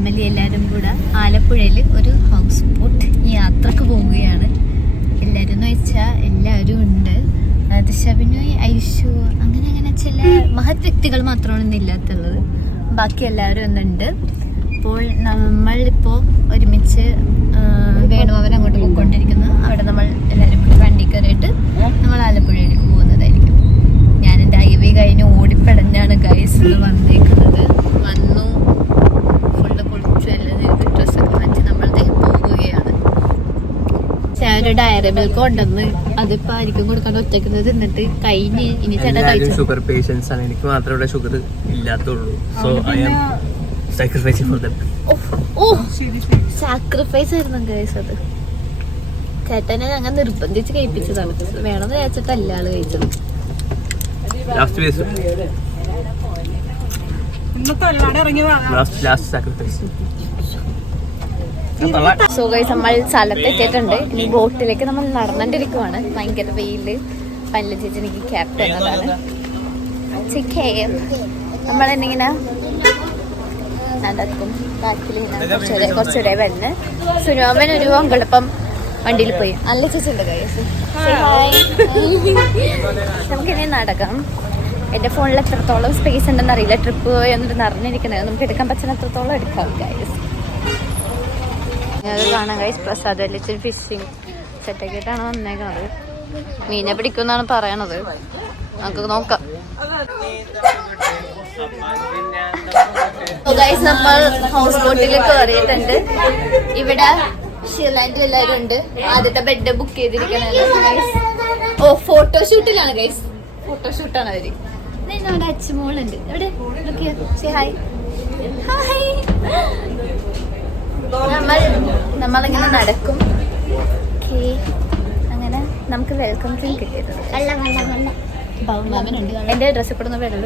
Family എല്ലാവരും കൂടെ ആലപ്പുഴയിൽ ഒരു ഹൗസ് ബോട്ട് യാത്രക്ക് പോവുകയാണ്. എല്ലാവരും എന്ന് വെച്ചാൽ എല്ലാവരും ഉണ്ട്. ശബിനോയ്, ഐഷു, അങ്ങനെ ചില മഹത് വ്യക്തികൾ മാത്രമാണ് ഇല്ലാത്തുള്ളത്. ബാക്കി എല്ലാവരും ഒന്നുണ്ട്. അപ്പോൾ നമ്മളിപ്പോൾ ഒരുമിച്ച് വേണുഭവൻ അങ്ങോട്ട് പോയിക്കൊണ്ടിരിക്കുന്നു. അവിടെ നമ്മൾ എല്ലാവരും കൂടി വണ്ടി കയറിയിട്ട് നമ്മൾ ആലപ്പുഴയിലേക്ക് പോകുന്നതായിരിക്കും. ഞാൻ എൻ്റെ ഹൈവേ കഴിഞ്ഞ് ഓടിപ്പടഞ്ഞാണ് ഗൈസ് വന്നേക്കുന്നത്. വന്നു ഫുള്ള് കുളിച്ചു എല്ലാം ചെയ്ത് ഡ്രസ്സൊക്കെ വെച്ച് നമ്മൾ പോവുകയാണ്. ഒരു ഡയറി മിൽക്ക് ഉണ്ടെന്ന് അതിപ്പോ ആയിരിക്കും കൊടുക്കാൻ ഒറ്റക്കുന്നത്. എന്നിട്ട് കഴിഞ്ഞ് ഇനി ചേട്ടാ കഴിച്ചു. ഷുഗർ പേഷ്യൻസ് ആണ്, എനിക്ക് മാത്രമേ ഇവിടെ ഷുഗർ ഇല്ലാത്തുള്ളൂ. So I am sacrificing for them. Sacrifice ആയിരുന്നു ഗൈസ്. അത് ചേട്ടനെ ഞങ്ങൾ നിർബന്ധിച്ച് കഴിപ്പിച്ചതാണ്. വേണമെന്ന് വിചാരിച്ചിട്ടല്ല ആള് കഴിച്ചത്. സോ ഗൈസ് നമ്മൾ സ്ഥലത്തെത്തിയിട്ടുണ്ട്. ഇനി ബോട്ടിലേക്ക് നമ്മൾ നടന്നിട്ടിരിക്കുവാണ്. ഭയങ്കര വെയില്. പല്ല ചേച്ചി എനിക്ക് ക്യാപ്റ്റൻ എന്നതാണ്. നമ്മളെന്നിങ്ങനെ നടക്കും. ബാക്കിൽ കുറച്ചുകൂടെ വന്ന് സുനോമൻ ഒരു അങ്കളിപ്പം വണ്ടിയിൽ പോയി. നല്ല ചേച്ചിയുണ്ട് ഗൈസ്. നമുക്കിനി നടക്കാം. എൻ്റെ ഫോണിൽ എത്രത്തോളം സ്പേസ് ഉണ്ടെന്ന് അറിയില്ല. ട്രിപ്പ് പോയി എന്നിട്ട് നിറഞ്ഞിരിക്കുന്നത് നമുക്ക് എടുക്കാൻ പറ്റുന്ന എത്രത്തോളം എടുക്കാം ഗൈസ്. അത് കാണാം ഗൈസ്. പ്രസാദ് വലിയ ഫിഷിങ് സെറ്റാക്കിയിട്ടാണ് വന്നേക്കുന്നത്. മീനെ പിടിക്കുമെന്നാണ് പറയണത്. നമുക്ക് നോക്കാം. ഗൈസ് നമ്മൾ ഹൗസ് ബോട്ടിൽ കയറിയിട്ടുണ്ട്. ഇവിടെ ഷീലാൻഡും എല്ലാവരും ഉണ്ട്. ആദ്യത്തെ ബെഡ് ബുക്ക് ചെയ്തിരിക്കുന്നത്. ഓ ഫോട്ടോഷൂട്ടിലാണ് ഗൈസ്. ഫോട്ടോഷൂട്ടാണ് അവര്. നമ്മുടെ അച്ഛമോളുണ്ട് എവിടെ. Hi hi. നമ്മളിങ്ങനെ നടക്കും. അങ്ങനെ നമുക്ക് വെൽക്കം ഡ്രിങ്ക് കിട്ടിയിട്ടുണ്ട്. എന്റെ ഡ്രസ്സിൽ കൂടുന്ന വെള്ളം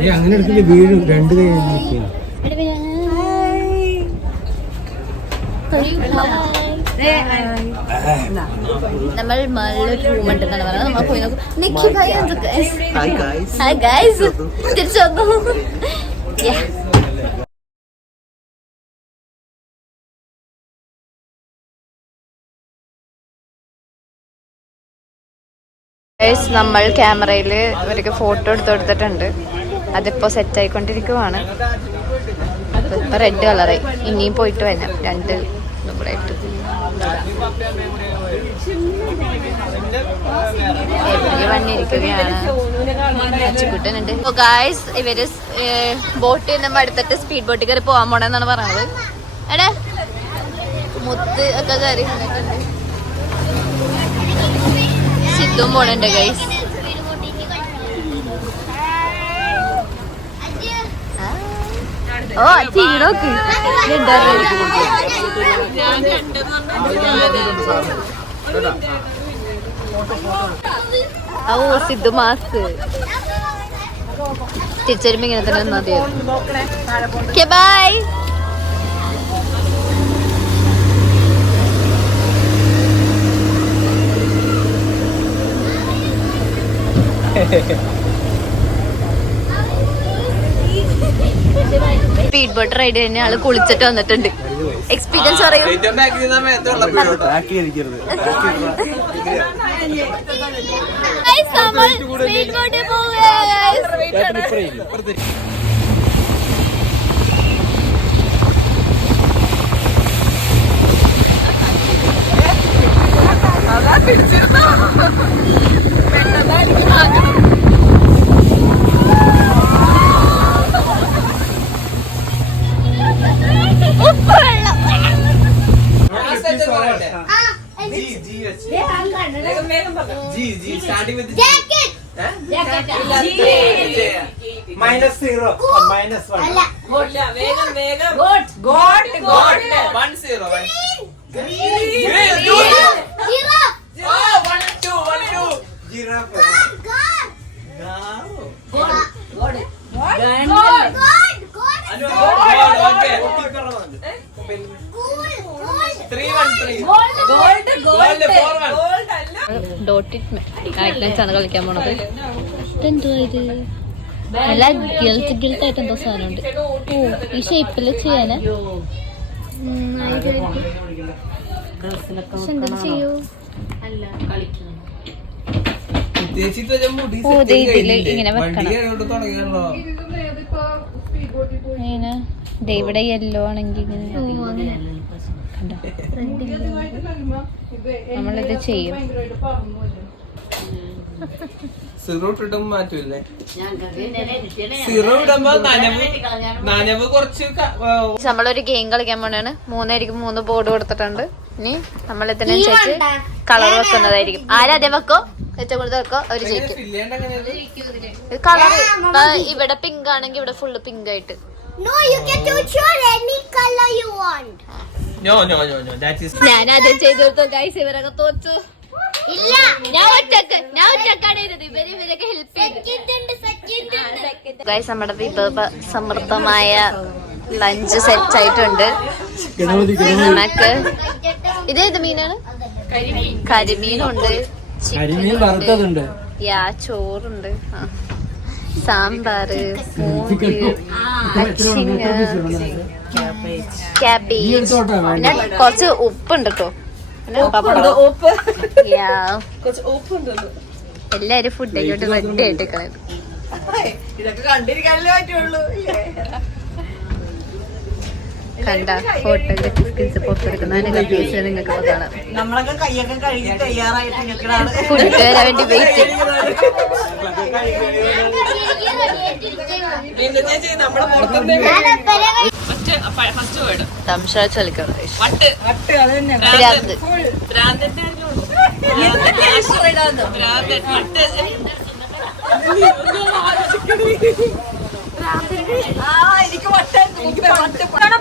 നമ്മൾ നല്ലൊരു റൂം ഉണ്ടെന്നാണ് പറയുന്നത്. നമ്മൾ പോയി നോക്കും. Nikki bhai hi guys. തിരിച്ചു വന്നു. നമ്മൾ ക്യാമറയിൽ ഇവർക്ക് ഫോട്ടോ എടുത്തെടുത്തിട്ടുണ്ട്. അതിപ്പോ സെറ്റ് ആയിക്കൊണ്ടിരിക്കുവാണ്. ഇപ്പൊ റെഡ് കളറായി. ഇനിയും പോയിട്ട് വരാം. രണ്ട് കൂടെ ആയിട്ട് വന്നിരിക്കുകയാണ്. അച്ചുക്കുട്ടനുണ്ട്. ഗായ്സ് ഇവര് ബോട്ട് നമ്മൾ എടുത്തിട്ട് സ്പീഡ് ബോട്ടിൽ കയറി പോകാൻ പോണെന്നാണ് പറയണത്. എടാ മുത്ത് ഒക്കെ കയറി വന്നിട്ടുണ്ട്. സിദ്ധും പോണുണ്ട് ഗൈസ്. ഓ ചീടോക്ക്. ഓ സിദ്ധു മാസ്. തിരിച്ചരുമ്പോ ഇങ്ങനെ തന്നെ മതിയായിരുന്നു. ബൈ. സ്പീഡ് ബോട്ട് റൈഡ് തന്നെ ആള് കുളിച്ചിട്ട് വന്നിട്ടുണ്ട്. എക്സ്പീരിയൻസ് പറയൂ. -0 -1 ആണ് കളിക്കാൻ പോണത്. എന്തുവാ ഇത്? നല്ല ഗിൽറ്റ് ആയിട്ട് എന്തോ സാധനമുണ്ട്. ഓ ഈ ഷേപ്പിൽ ചെയ്യാന് ചെയ്യൂ മുടി ഓ, ദേ ഇതില് ഇങ്ങനെ വെക്കണം. തുടങ്ങിയല്ലോ. ഇങ്ങനെ ദേ ഇവിടെ യെല്ലോ ആണെങ്കിൽ ഇങ്ങനെ കണ്ടോ? നമ്മളിത് ചെയ്യും. സീറോ ഇട്ടിട്ടും മാറ്റൂല്ലേ? സീറോ ഇടുമ്പോ നനവ് കുറച്ച് നമ്മളൊരു ഗെയിം കളിക്കാൻ പോണാണ്. 3 ബോർഡ് കൊടുത്തിട്ടുണ്ട്. ഇനി നമ്മൾ ഇതിനനുസരിച്ച് കളർ വെക്കുന്നതായിരിക്കും. ആരാദ്യം വെക്കോ ഏറ്റവും കൂടുതൽ വെക്കോ അവര് ജയിക്കും. കളർ ഇവിടെ പിങ്ക് ആണെങ്കിൽ ഇവിടെ ഫുള്ള് പിങ്ക് ആയിട്ട്. No, you get to choose any color you want. No, that is ഞാൻ ആദ്യം ചെയ്തു കൊടുത്തു ഗൈസ്. ഇവരൊക്കെ തോറ്റു. ഇല്ല, ഞാൻ ഒറ്റക്കാണ് ഇരുന്നത്. ഇവരൊക്കെ ഹെൽപ്പ് ചെയ്തു. ഗൈസ് നമ്മുടെ വിഭവ സമൃദ്ധമായ ലഞ്ച് സെറ്റ് ആയിട്ടുണ്ട്. നമുക്ക് ഇതേത് മീനാണ്? കരിമീനുണ്ട്, വറുത്തതുണ്ട്, ചോറുണ്ട്, സാമ്പാറ്, മോര്, അച്ചിങ്ങ, ക്യാബേജ്, പിന്നെ കുറച്ച് ഉപ്പുണ്ട് കേട്ടോ. എല്ലാരും ഫുഡ് ആയിക്കോട്ട് റെഡി ആയിട്ട് കണ്ട ഫോട്ടോഗ്രാഫി സ്കിൽസ് പുറത്തെടുക്കുന്ന നിങ്ങൾക്ക് കാണാം. നമ്മളൊക്കെ കൈയൊക്കെ കഴുകി തയ്യാറായിട്ട് നിൽക്കണാണ്. ഫുഡ് വരാൻ വേണ്ടി വെയിറ്റ്.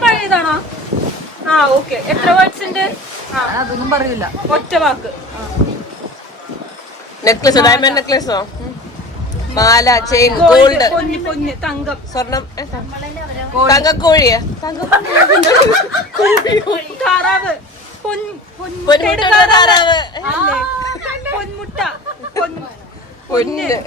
പഴയതാണോ? ആ ഓക്കെ. എത്ര വേർഡ്സ് ഉണ്ട്? അതൊന്നും പറയില്ല. ഒറ്റ വാക്ക്. നെക്ലസ്, ഡയമണ്ട് നെക്ലസോ, മാല, ചെയിൻ, ഗോൾഡ്, പൊന്ന്, തങ്കം, സ്വർണം, തങ്കക്കോഴിയാ, താറാവ്, താറാവ്, പൊന്മുട്ട, പൊന്ന്,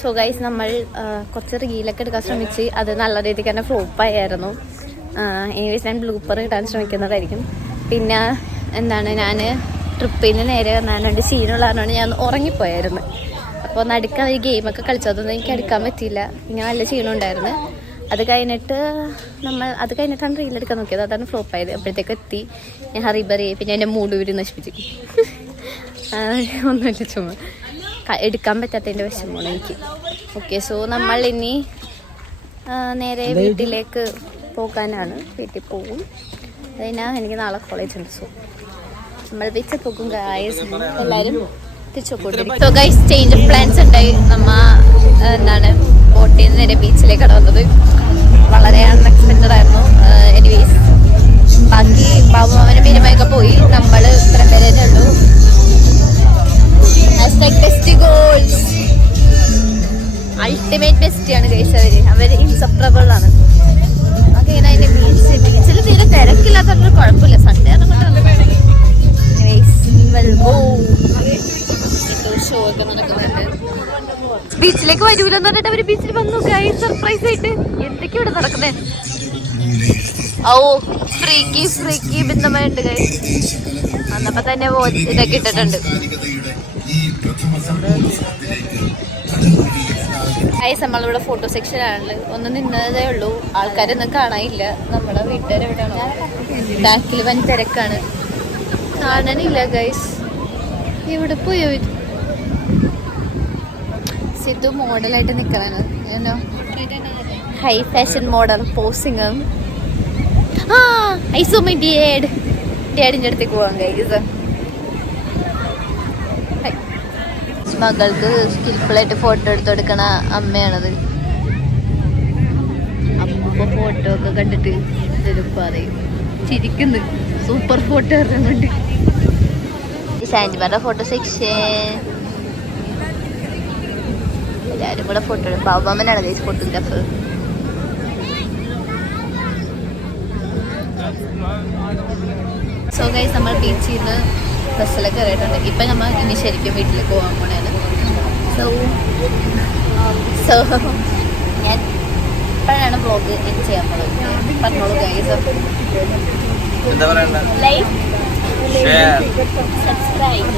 സോ ഗൈസ് നമ്മൾ കുറച്ച് റീലൊക്കെ എടുക്കാൻ ശ്രമിച്ച് അത് നല്ല രീതിക്ക് തന്നെ ഫ്ലോപ്പായിരുന്നു. എനിവേസ് ഞാൻ ബ്ലൂപ്പർ ഇടാൻ ശ്രമിക്കുന്നതായിരിക്കും. പിന്നെ എന്താണ്, ഞാൻ ട്രിപ്പിൽ നിന്ന് നേരെ വന്നാണ്ട് ക്ഷീണമുള്ളതാണ്. ഞാൻ ഉറങ്ങിപ്പോയായിരുന്നു. അപ്പോൾ നടുക്കാൻ ഈ ഗെയിമൊക്കെ കളിച്ചതൊന്നും എനിക്ക് എടുക്കാൻ പറ്റിയില്ല. ഇങ്ങനെ നല്ല ക്ഷീണമുണ്ടായിരുന്നു. അത് കഴിഞ്ഞിട്ടാണ് റീലെടുക്കാൻ നോക്കിയത്. അതാണ് ഫ്ലോപ്പായത്. അപ്പോഴത്തേക്ക് എത്തി ഞാൻ ഹറിബറിയായി. പിന്നെ എൻ്റെ മൂഡ് ഊരി നശിപ്പിച്ചു. ഒന്നുമില്ല, ചുമ്മാ എടുക്കാൻ പറ്റാത്തതിൻ്റെ വിഷമമാണ് എനിക്ക്. ഓക്കെ, സോ നമ്മൾ ഇനി നേരെ വീട്ടിലേക്ക് പോകാനാണ്. വീട്ടിൽ പോകും. അതിനാ എനിക്ക് നാളെ കോളേജ് ഉണ്ട്. സോ നമ്മൾ വീട്ടിൽ പോകും ഗൈസ്. എല്ലാവരും തിരിച്ചു പോയിട്ടിരിക്കും. So guys, change of plans ഉണ്ടായി. നമ്മ എന്താണ് ബോട്ടിൽ നിന്ന് നേരെ ബീച്ചിലേക്കാണ് വന്നത്. വളരെ അൺഎക്സ്പെക്റ്റഡ് ആയിരുന്നു. എനിവേസ് ബാക്കി ബാബുമാമനും മീനുമായൊക്കെ പോയി. നമ്മൾ ഇത്ര പേരേ ഉള്ളൂ. അൾട്ടിമേറ്റ് ബെസ്റ്റിയാണ് ഗൈസ്. അവര് ഇൻസെപ്പറബിൾ ആണ്. നമുക്ക് ഇങ്ങനെ അതിന്റെ ബീച്ചിൽ തീരെ തിരക്കില്ലാത്തൊരു കുഴപ്പമില്ല. സൺഡേ ഷോ ഒക്കെ നടക്കുന്നുണ്ട്. ബീച്ചിലേക്ക് വരൂലെന്ന് പറഞ്ഞിട്ട് അവര് ബീച്ചിൽ വന്നു ഗൈസ്. സർപ്രൈസ് ആയിട്ട് എന്തൊക്കെയാ ഇവിടെ നടക്കുന്നത്? ഓ, ഫ്രീക്കി ബിന്ദമുണ്ട് ഗൈസ്. വന്നപ്പോ തന്നെ ഇതൊക്കെ ഇട്ടിട്ടുണ്ട്. ഗൈസ്, നമ്മളിവിടെ ഫോട്ടോ സെക്ഷനാണുള്ളത്. ഒന്ന് നിന്നതേ ഉള്ളൂ. ആൾക്കാരൊന്നും കാണാനില്ല. നമ്മുടെ വീട്ടുകാരെവിടെയാണോ? ബാക്കിൽ വൻ തിരക്കാണ്. കാണാനില്ല ഗൈസ്. ഇവിടെ പോയോ? സിദ്ധു മോഡലായിട്ട് നിൽക്കലാണ്. High fashion model posing. I so my ഡാഡിൻ്റെ അടുത്തേക്ക് പോകാം ഗൈസ്. മകൾക്ക് സ്കിൽഫുള്ളായിട്ട് ഫോട്ടോ എടുത്ത് കൊടുക്കണ അമ്മയാണത്. അമ്മ ഫോട്ടോ ഒക്കെ കണ്ടിട്ട് പറയും, ചിരിക്കുന്നു. സൂപ്പർ ഫോട്ടോ ഇറങ്ങുന്നുണ്ട്. സാൻജിമാരുടെ ഫോട്ടോ സെക്ഷൻ. എല്ലാവരും കൂടെ ഫോട്ടോ എടുക്കും. ബാബാമ്മനാണ് ഗൈസ് ഫോട്ടോഗ്രാഫർ. സോ ഗൈസ് നമ്മൾ ബീച്ചിൽ നിന്ന് ബസ്സിലൊക്കെ കയറിയിട്ടുണ്ട്. ഇപ്പം നമ്മൾ ഇനി ശരിക്കും വീട്ടിലേക്ക് പോകാൻ പോണേണ്. സോ ഞാൻ ഇപ്പോഴാണ് വ്ളോഗ് എൻഡ് ചെയ്യാൻ പോകുന്നത്. പറഞ്ഞോളൂ ഗൈസ്. എന്താ പറയണ്ട, like, share, subscribe.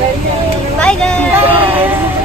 Bye guys.